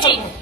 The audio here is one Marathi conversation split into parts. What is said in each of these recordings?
करायची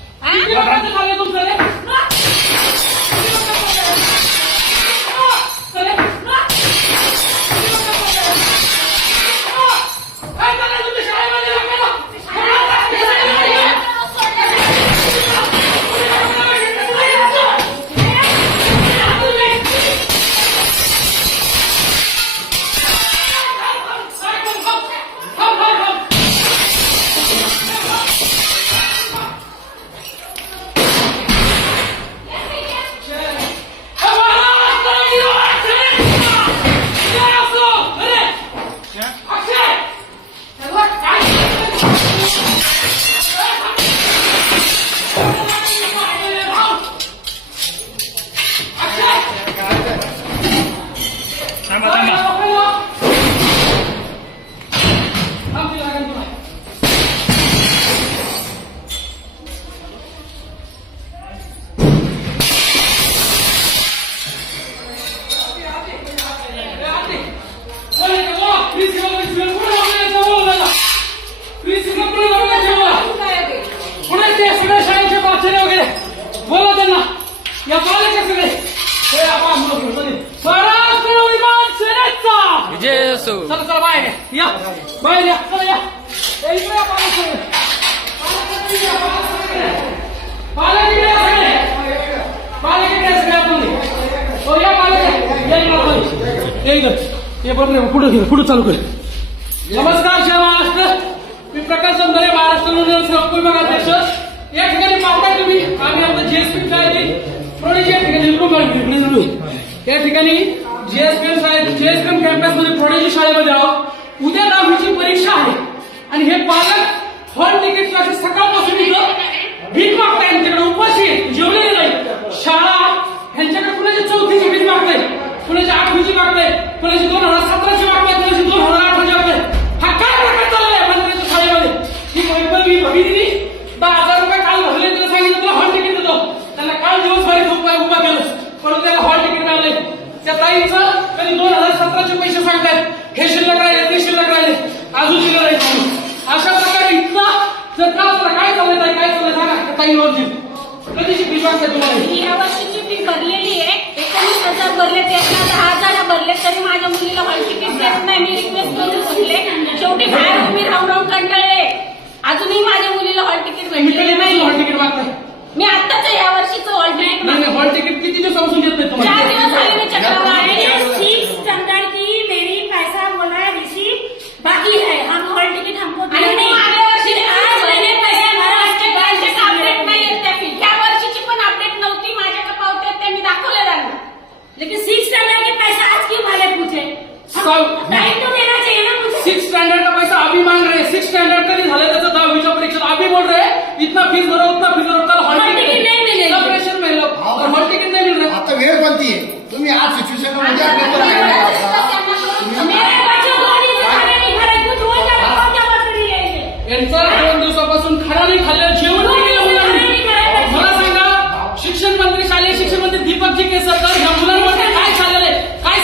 असो चला चला बाहेर या. बाहेर या चला या इकडे पालक इकडे सगळे. पालक इकडे सगळे. आपण. हो या पालक या. इकडे या इकडे. बरोबर पुढे घे पुढे चालू कर नमस्कार जय महाराष्ट्र मी प्रकाश अंधरे महाराष्ट्र विभागाध्यक्ष या ठिकाणी पाहताय तुम्ही आम्ही आमचं जीएसपी शाळेतील प्रोडेज या ठिकाणी या ठिकाणी जीएसपी शाळेत जीएसपी कॅम्पसमध्ये प्रोडेजी शाळेमध्ये आहोत उद्या दहावीची परीक्षा आहे आणि हे पालक हॉल तिकीट असे सकाळपासून इथं भीक मागताय यांच्याकडे उपाशी जेवलेले नाही. शाळा ह्यांच्याकडे कुणाची चौथीची भीक मागताय कुणाची आठवीची मागताय कुणाची दोन हजार सतराची मागताय कुणाची दोन हजार अठराची मागताय. हा काय प्रकार चाललाय मंत्र्यांच्या शाळेमध्ये? ही वैभवी भगिनी दहा हजार रुपये काल भरले तिला सांगितलं तुला हॉल तिकीट देतो. त्यांना काल दिवसभर उभा उभा केलं. परंतु त्याला हॉल तिकीट मिळाले. त्या ताईचं कधी दोन हजार सतराचे पैसे सांगतायत. हे शिल्लक आहे ते शिल्लक राहिले अजून शिल्लक राहिले अशा प्रकारे इतका जर का असलं, काय चाललंय ताई काय त्या ताईवरची कधीची फी मागताय तुम्हाला? मी या वर्षीची फी भरलेली आहे. एकोणीस हजार भरले त्यातला दहा हजार भरले तरी माझ्या मुलीला हॉल तिकीट देत नाही. मी रिक्वेस्ट करून बसले. शेवटी बाहेर उभी राहून राहून कंटाळले. अजूनही माझ्या मुलीला हॉल तिकीट भेटलेले नाही हॉल तिकीट मी आत्ताच या वर्षीचं हॉल तिकीट नाही हॉल तिकीट किती दिवसापासून देत नाही चार दिवस झाले मी चक्रावर आहे. सिक्स स्टैंडर्ड की मेरी पैसा बोला रिसीव बाकी है हम हॉल टिकट हमको नहीं मागल्या वर्षी फिर आज आज महिने मैंने पैसे पैसे भरा उसके बाद महाराष्ट्र से अपडेट नाही येत त्या फी या वर्षीची पण अपडेट नव्हती माझ्याकडे पावते ते मी दाखवले त्यांना लेकिन सिक्स स्टैंडर्ड के पैसा आज क्यों भले पूछे सब- टाइम तो देना चाहिए ना मुझे सिक्स स्टैंडर्ड का पैसा अभी मांग रहे हैं सिक्स स्टैंडर्ड कधी झालं? त्याचं दहावीच्या परीक्षेत अभी बोल रहे हैं इतना फीस भरो उतना फीस भरो कल हॉल नहीं प्रेशर नहीं आता वेळ कोणती आहे? तुम्ही आज सिच्युएशनमध्ये नहीं हो. यांचा दोन दिवसापासून खाना नाही खाल्लं जेवण नाही केलं मुलांनी. मला सांगा शिक्षण मंत्री शालेय शिक्षण मंत्री दीपकजी केसरकर ह्या मुलांवरती काय झालेलं आहे काय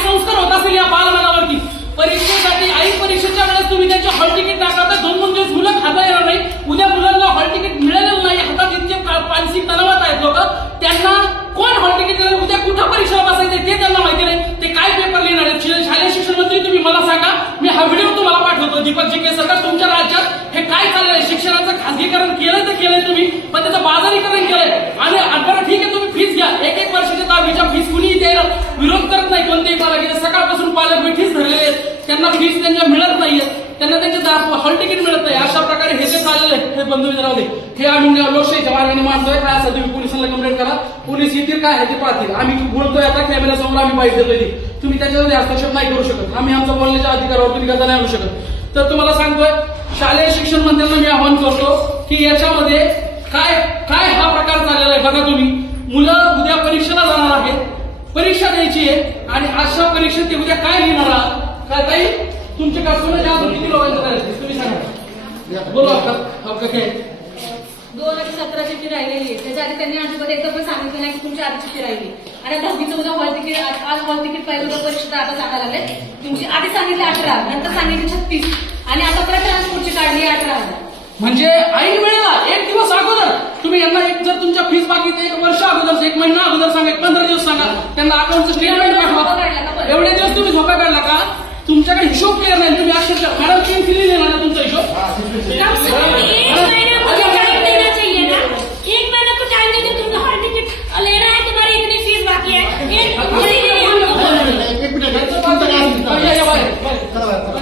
संस्कार या बालमनावरती. परीक्षेसाठी आई परीक्षेच्या वेळेस तुम्ही त्यांचे हॉल तिकीट दाखवता दोन दोन दिवस मुलं खाता येणार नाही. उद्या मुलांना हॉल तिकीट मिळालेलं नाही. हातात इतके मानसिक तणावात आहेत लोक. त्यांना कोण हॉल तिकीट देणार? उद्या कुठं परीक्षेला बसायचं? ते त्यांना माहिती नाही. ते काय पेपर लिहिणार आहेत? शालेय शिक्षण मंत्री तुम्ही मला सांगा. मी हा व्हिडिओ तुम्हाला पाठवतो. दीपक दीपकजी केसरकर तुमच्या राज्यात हे काय चाललंय? शिक्षणाचं खासगीकरण केलंय तर केलंय तुम्ही. पण त्याचं बाजारीकरण केलंय. आणि आणि बरं ठीक आहे फीस घ्या. एक एक वर्षाच्या दहावीच्या फीस कुणीही द्यायला विरोध करत नाही कोणत्याही पालक सकाळपासून पालक बैठीच धरलेले आहेत. त्यांना फीस त्यांच्या मिळत नाहीये. त्यांना त्यांचे हॉल तिकीट मिळत नाही. अशा प्रकारे हे जे चाललेलं आहे हे बंधू राहू दे. हे आम्ही लोकशाहीच्या मार्गाने मानतोय. काय असं तुम्ही पोलिसांना कंप्लेंट करा. पोलीस येतील काय आहे ते पाहतील. आम्ही बोलतोय आता कॅमेऱ्यासमोर आम्ही पाहिजे देतोय तुम्ही त्याच्यामध्ये हस्तक्षेप नाही करू शकत. आम्ही आमचा बोलण्याच्या अधिकारावर तुम्ही गदा नाही आणू शकत. तर तुम्हाला सांगतोय शालेय शिक्षण मंत्र्यांना मी आवाहन करतो की याच्यामध्ये काय काय हा प्रकार चाललेला आहे बघा तुम्ही. मुलं उद्या परीक्षेला जाणार आहेत. परीक्षा द्यायची आहे. आणि अशा परीक्षेत ते उद्या काय लिहिणार आहात? काय ताई? तुमच्या कल्पना ज्या अजून किती लोकांचं करायचं तुम्ही सांगा. बोला हो, काय दोन आणि सतराची फी राहिलेली आहे त्याच्या आधी त्यांनी अजिबात एकदा पण सांगितलं नाही की तुमची आधीची फी राहिली. आणि दहावीचं उद्या हॉल तिकीट आज हॉल तिकीट पाहिजे परीक्षेत आता सांगायला लागले. तुमची आधी सांगितली अठरा नंतर सांगितली छत्तीस. आणि आता परत ट्रान्सपोर्टची काढली अठरा. हजार म्हणजे ऐन वेळेला एक दिवस अगोदर तुम्ही यांना एक जर तुमच्या फीस बाकी एक वर्ष अगोदर एक महिना अगोदर सांगा एक पंधरा दिवस सांगा त्यांना अकाउंटचं स्टेटमेंट पाठवा. एवढे दिवस तुम्ही झोपा काढला का? तुमच्याकडे हिशोब क्लिअर नाही तुम्ही अक्षरशः मॅडम तीन फिली नाही ना तुमचा हिशोब कम से कम एक महीना मुझे टाइम देना चाहिए ना एक महीना को टाइम दे दो तुम हॉल टिकट लेना है तुम्हारी इतनी फीस बाकी है एक किसी के लिए हम लोग एक एक मिनिट एक तुमचं काय असेल ते या, या, सांगा. बाहेर, बाहेर. चला बाहेर, चला.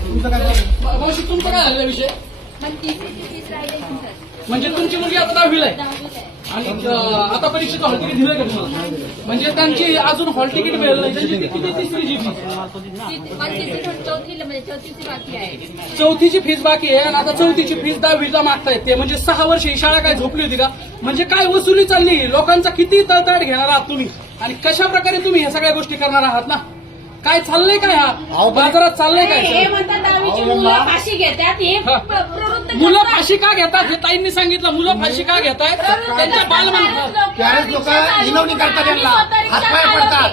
तुमचं काय चाललंय? मावशी तुमचं विषय? म्हणजे तुमची मुलगी आता दहावीला आहे. आणि आता परीक्षेचं हॉल तिकीट दिलं का तुम्हाला? म्हणजे त्यांची अजून हॉल तिकीट मिळालं नाही. त्यांची ती- किती चौथीची फीस बाकी आहे आणि आता चौथीची फीस दहावीला मागतायत ते. म्हणजे सहा वर्ष ही शाळा काय झोपली होती का? म्हणजे काय वसुली चालली? लोकांचा किती तळतळ घेणार आहात तुम्ही? आणि कशा प्रकारे तुम्ही ह्या सगळ्या गोष्टी करणार आहात ना? काय चाललंय काय हा? बाजारात चाललंय हे काय म्हणतात दहावीची मुलं फाशी घेतात हे हा. प्रवृत्त मुलं करतात. फाशी का घेतात हे ताईंनी सांगितलं. मुलं फाशी का घेतात त्यांच्या बाल त्यावेळेस लोक विनवणी करतात त्यांना हातपाय पडतात.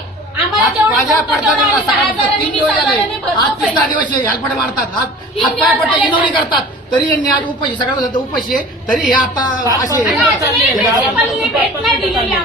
सकाळी तीन दिवस झाले आज तिसरा दिवस आहे हेल्पड मारतात. हात हातपाय करतात. तरी यांनी आज उपाशी उपाशी आहे. तरी हे आता असे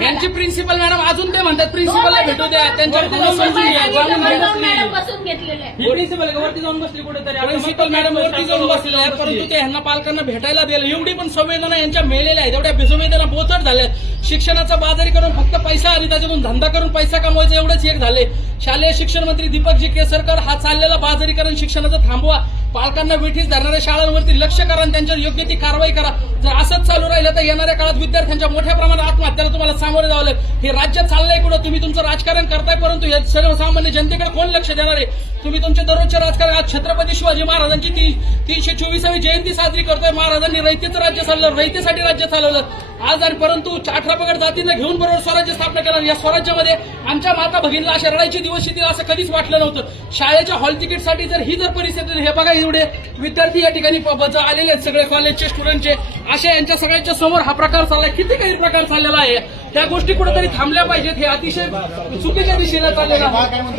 यांची प्रिन्सिपल मॅडम अजून ते म्हणतात प्रिन्सिपलला भेटू द्या त्यांच्या त्यांना समजून घ्या जाणून घ्या मॅडम बसून घेतलेले. आहे. ही प्रिन्सिपल वरती जाऊन बसली कुठेतरी प्रिन्सिपल मॅडम वरती जाऊन बसलेले आहेत परंतु ते ह्यांना पालकांना भेटायला दिलं एवढी पण संवेदना यांच्या मेलेल्या आहेत. एवढ्या संवेदना बोचट झाल्या शिक्षणाचा बाजारी करून फक्त पैसा आणि त्याच्यातून धंदा करून पैसा कमवायचा एवढंच एक झाले. शालेय शिक्षण मंत्री दीपकजी केसरकर हा चाललेला बाजारीकरण शिक्षणाचं थांबवा. पालकांना वेठीस धरणाऱ्या शाळांवरती लक्ष करा आणि त्यांच्यावर योग्य ती कारवाई करा. जर असंच चालू राहिलं तर येणाऱ्या काळात विद्यार्थ्यांच्या मोठ्या प्रमाणात आत्महत्याला तुम्हाला सामोरे जावं लागेल. हे राज्य चाललंय कुठं? तुम्ही तुमचं राजकारण करताय परंतु हे सर्वसामान्य जनतेकडे कोण लक्ष देणार आहे? तुम्ही तुमच्या दररोजच्या राजकारण आज छत्रपती शिवाजी महाराजांची तीनशे चोवीसावी जयंती साजरी करतोय. महाराजांनी रयतेचं राज्य चाललं रयतेसाठी राज्य चालवलं. आज आणि परंतु अठरा पगड जातींना घेऊन बरोबर स्वराज्य स्थापना केलं या स्वराज्यामध्ये आमच्या माता भगिनीला अशा रडायचे दिवस येतील असं कधीच वाटलं नव्हतं शाळेच्या हॉल तिकीटसाठी जर ही जर परिस्थिती हे बघा एवढे विद्यार्थी या ठिकाणी आलेले आहेत सगळे कॉलेजचे स्टुडंटचे अशा यांच्या सगळ्यांच्या समोर हा प्रकार चाललाय किती काही प्रकार चाललेला आहे त्या गोष्टी कुठेतरी थांबल्या पाहिजेत हे अतिशय चुकीच्या दिशेला चाललेलं आहे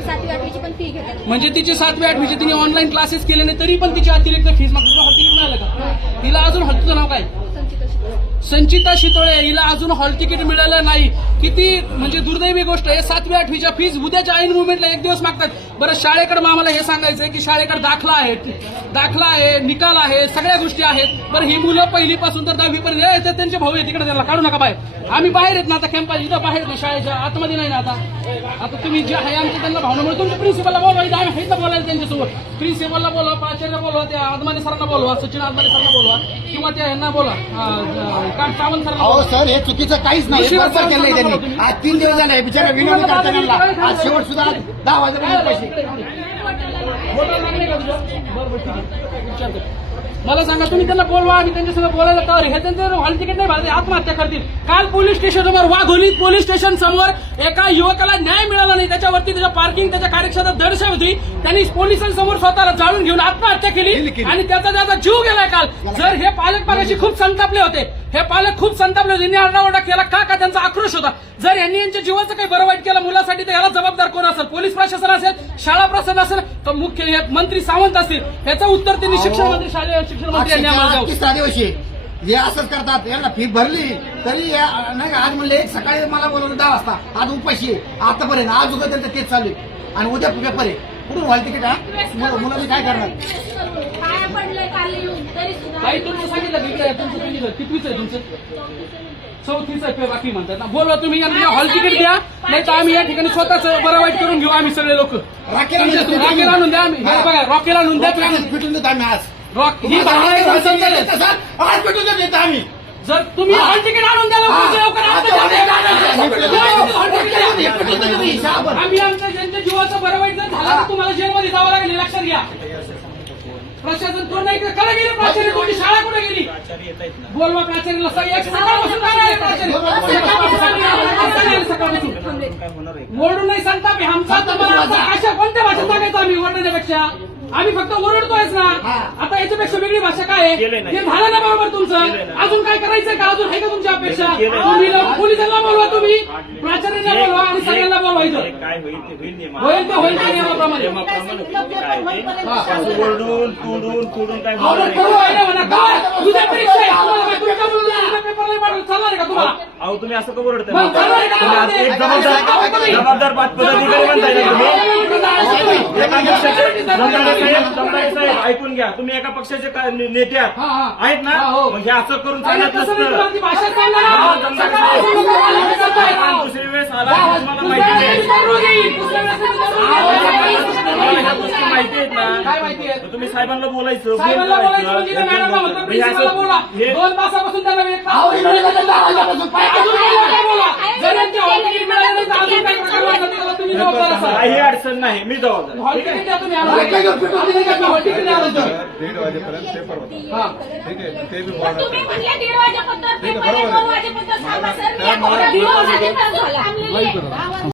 सातवी आठवीची पण फी घेतात म्हणजे तिची सातवी आठवीची तिने ऑनलाईन क्लासेस केले नाही तरी पण तिची अतिरिक्त फीस मागतो तिकीट मिळालं का? तिला अजून तुझं नाव काय? संचिता संचिता शितोळे हिला अजून हॉल तिकीट मिळालं नाही. किती म्हणजे दुर्दैवी गोष्ट आहे. सातवी आठवीच्या फीज उद्याच्या ऐन मुवमेंटला एक दिवस मागतात. बरं शाळेकडे आम्हाला हे सांगायचंय की शाळेकडे दाखला आहे. दाखला आहे निकाल आहे सगळ्या गोष्टी आहेत. बरं ही मुलं पहिलीपासून तर दहावीपर्यंत त्यांचे भाऊ आहे तिकडे त्यांना काढू नका बाहेर. आम्ही बाहेर येत ना आता कॅम्पस इथं बाहेर ना शाळेच्या आतमध्ये नाही ना आता. आता तुम्ही जे आहे आमच्या त्यांना भावना तुमच्या प्रिन्सिपलला बोलवा. इथं आम्ही हे बोलायला त्यांच्यासोबत. प्रिन्सिपलला बोलवा प्राचार्य बोलवा त्या आदमाने सरांना बोलवा सचिन आदमाने सरांना बोलवा किंवा त्या यांना बोला अहो. सर हे चुकीचं काहीच नाही. हे त्यांनी. आज तीन दिवस झाले बिचारा विनवणी करता त्यांना आज शेवट सुद्धा दहा वाजेपर्यंत पैसे. मला सांगा तुम्ही त्यांना बोलवा आम्ही त्यांच्यासोबत बोलायला तयार. हे त्यांचं हॉल तिकीट नाही भरले आत्महत्या करतील. काल पोलीस स्टेशन समोर वाघोलीत पोलीस स्टेशन समोर एका युवकाला न्याय मिळाला नाही. त्याच्यावरती त्याच्या पार्किंग त्याच्या कार्यक्षेत्रात दर्शा होती त्यांनी पोलिसांसमोर स्वतःला जाळून घेऊन आत्महत्या केली. आणि त्याचा त्याचा जीव गेलाय काल. जर हे पालक मागाशी खूप संतापले होते हे पालक खूप संतापले होते यांनी आरडाओरडा केला का का त्यांचा आक्रोश होता? जर यांनी यांच्या जीवाचं काही बरं वाईट केलं मुलासाठी तर याला जबाबदार कोण असेल? पोलीस प्रशासन असेल? शाळा प्रशासन असेल? तर मुख्य मंत्री सावंत असतील. याचं उत्तर त्यांनी शिक्षण मंत्री शालेय शिक्षण मंत्री यांनी आम्हाला हे असंच करतात यांना फी भरली तरी या- नाही का, आज म्हणले एक सकाळी मला बोलवलं दहा वाजता आज उपाशी आहे. आतापर्यंत आज उगा त्यांचं तेच चालू आहे. आणि उद्या पेपर आहे. कुठून व्हाल तिकीट हा? मुलं- मुलांनी काय करणार? पाया पडलंय काल येऊन? तरी सुद्धा काही तुमचं सांगितलं का? इकडे? तुमचं किती आहे? कितवीचं आहे तुमचं? चौथीचं आहे बाकी म्हणतात ना. बोलवा तुम्ही यांना हॉल तिकीट द्या. नाही तर आम्ही या ठिकाणी स्वतःच बरं वाईट करून घेऊ आम्ही सगळे लोक. राखेल रॉकेल आणून द्या आम्ही. हे. बघा रॉकेल आणून द्या देतो आम्ही आज. ही. आज देतो आम्ही. जर तुम्ही हॉल तिकीट आणून द्या लवकर. आम्ही आमच्या जीवाचं बरं वाईट जर झालं तर तुम्हाला जेलमध्ये जावं लागेल हे लक्षात घ्या प्रशासन कोण नाही कडे गेली प्राचार्य तुमची शाळा कुठे गेली बोलवा प्राचार्यला सकाळपासून. ओरडून नाही सांगता मी आमचा तुम्हाला अशा कोणत्या भाषेत सांगायचं आम्ही? ओरडण्यापेक्षा आम्ही फक्त ओरडतोयच ना. आता याच्यापेक्षा वेगळी भाषा काय आहे? ते झालं ना बरोबर तुमचं? अजून काय करायचंय का? अजून आहे का तुमची अपेक्षा? पोलिसांना बोलवा तुम्ही. प्राचार्यांना बोलवा आणि सगळ्या काय होईल ते होईल नियमा होईल ते होईल त्या नियमाप्रमाणे. नियमाप्रमाणे होईल ते काय ते. हा. असं ओरडून तोडून तोडून काय अहो, होणार पण करू आहे नाही. ना म्हणा, काय? उद्या परीक्षा आहे. तुम्हाला काय तुमच्या मुलाला उद्या पेपर नाही पाठवलं. चालणार आहे का तुम्हाला? अहो तुम्ही असं का ओरडताय मग चालणार आहे का तुम्ही आज एक जबाबदार जबाबदार पाच पदाधिकारी म्हणताय ना तुम्ही एका पक्षाचे जमदाडे साहेब जमदाडे साहेब ऐकून घ्या तुम्ही एका पक्षाचे काय ने- नेते आहात हा, हा. आहेत ना हा, हो. मग हे असं करून चालत नाही नसतं हा. जमदाडे साहेब. दुसरी वेळेस आला की तुम्हाला माहिती नाही माहिती आहेत ना काय माहिती? तर तुम्ही साहेबांना बोलायचं साहेबांना बोलायचं म्हणजे काय मॅडमला म्हणतो, करायचं. प्रिन्सिपलला बोला. हे दोन तासापासून अहो. पाय अजून काही लोकं बोला. जर यांची हॉल तिकीट मिळालं नाही तर अजून काही प्रकार वाटत त्याला तुम्ही जबाबदार असाल. काही अडचण नाही मी जबाबदार ठीक आहे द्या तुम्ही आम्हाला. दीड वाजेपर्यंत पेपर होता हा. ठीक आहे ते बी पण बोर्डात तुम्ही म्हणले दीड वाजेपर्यंत ठीक आहे, पेपर आहे, बरोबर आहे. दोन वाजेपर्यंत थांबा सर मी त्या मला- दीड वाजेपर्यंत थांबलेली आहे.